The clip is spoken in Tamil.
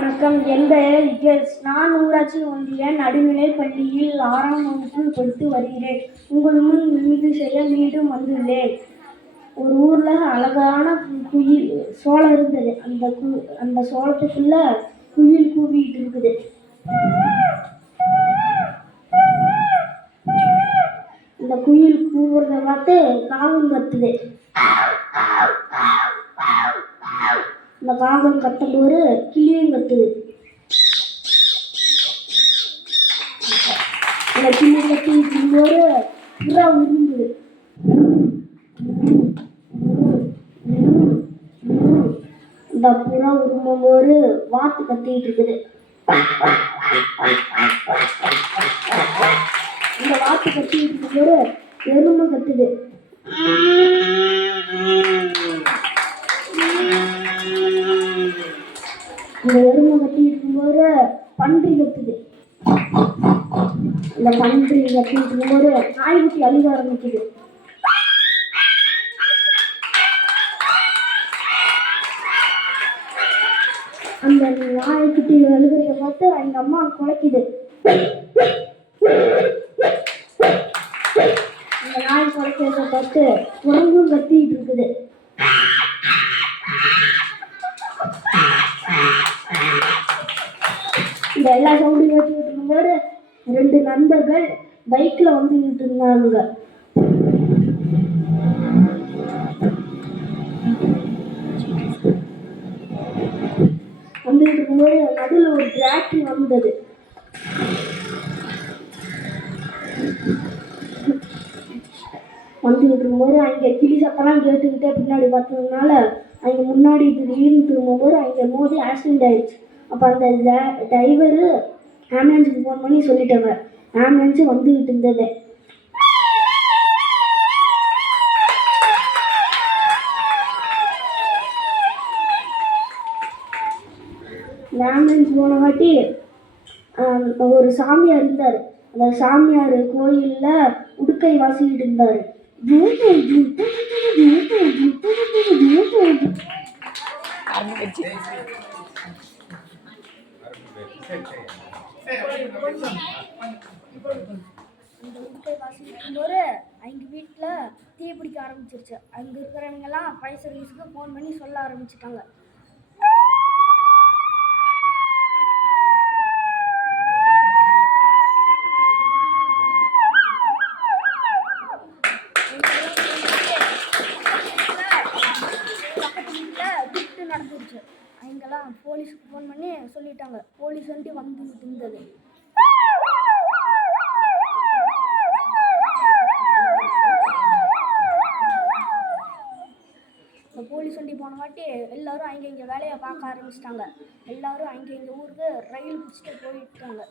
வணக்கம். என் பெயர் இகேஸ் நான் ஊராட்சி ஒன்றிய நடுநிலைப் பள்ளியில் ஆறாம் வகுப்பு படித்து வருகிறேன். உங்கள் முன் விமிதி செய்ய மீண்டும் வந்துள்ளேன் ஒரு ஊரில் அழகான குயில் சோளம் இருந்தது. அந்த கு அந்த சோளத்துக்குள்ள குயில் கூவிட்டு இருக்குது. அந்த குயில் கூவுறத பார்த்து காகம் கத்துது. அந்த காகம் கத்தும்போது கிளியும் கத்துது அந்த கிளி கத்தி இருக்கும்போது புறா உருங்குது இந்த புறா உருமும்போது வாத்து கத்திட்டு இருக்குது. இந்த வாத்து கத்திட்டு இருக்கும்போது எருமை கத்துது. இந்த எருமை கத்திட்டு இருக்கும்போது பன்றி கத்துது இந்த பன்றி கத்திட்டு இருக்கும்போது நாய்க்குட்டி அழுக ஆரம்பிக்குது. அந்த நாய்க்குட்டி அழுகிறத பார்த்து எங்க அம்மா குலைக்குது. அந்த நாய் குலைக்கிறத பார்த்து குரங்கும் கத்திட்டு இருக்குது. இந்த எல்லா சவுண்டையும் வச்சுக்கிட்டு இருக்கும்போது ரெண்டு நண்பர்கள் பைக்கில் வந்துக்கிட்டு இருந்தாங்க வந்துட்டு இருக்கும்போது நடுவில் ஒரு டிராக்டர் வந்தது. வந்துகிட்டு இருக்கும்போது அங்கே கிளி சத்தம்லாம் கேட்டுக்கிட்டே பின்னாடி பார்த்ததுனால அங்கே முன்னாடி திடீர்னு திரும்பும்போது அங்கே மோதி ஆக்சிடென்ட் ஆயிடுச்சு. அப்போ அந்த டிரைவரு ஆம்புலன்ஸுக்கு ஃபோன் பண்ணி சொல்லிட்டாங்க ஆம்புலன்ஸு வந்துக்கிட்டு இருந்தது. இந்த ஆம்புலன்ஸ் போன வாட்டி ஒரு சாமியார் இருந்தார். அந்த சாமியார் கோயிலில் உடுக்கை வாசிக்கிட்டு இருந்தார். இருக்கும்போது எங்கள் வீட்டில் தீ பிடிக்க ஆரம்பிச்சிருச்சு. அங்கே இருக்கிறவங்கெல்லாம் ஃபயர் சர்வீஸுக்கு ஃபோன் பண்ணி சொல்ல ஆரம்பிச்சிட்டாங்க. திருட்டு நடந்துருச்சு. அவங்கெல்லாம் போலீஸுக்கு ஃபோன் பண்ணி சொல்லிட்டாங்க. போலீஸ் வந்து வந்துட்டு இருந்தது. இந்த போலீஸ் வண்டி போன வாட்டி எல்லாரும் அங்கே இங்கே வேலையை பார்க்க ஆரம்பிச்சிட்டாங்க. எல்லாரும் அங்கே இங்கே ஊருக்கு ரயில் பிடிச்சிட்டு போயிட்டாங்க.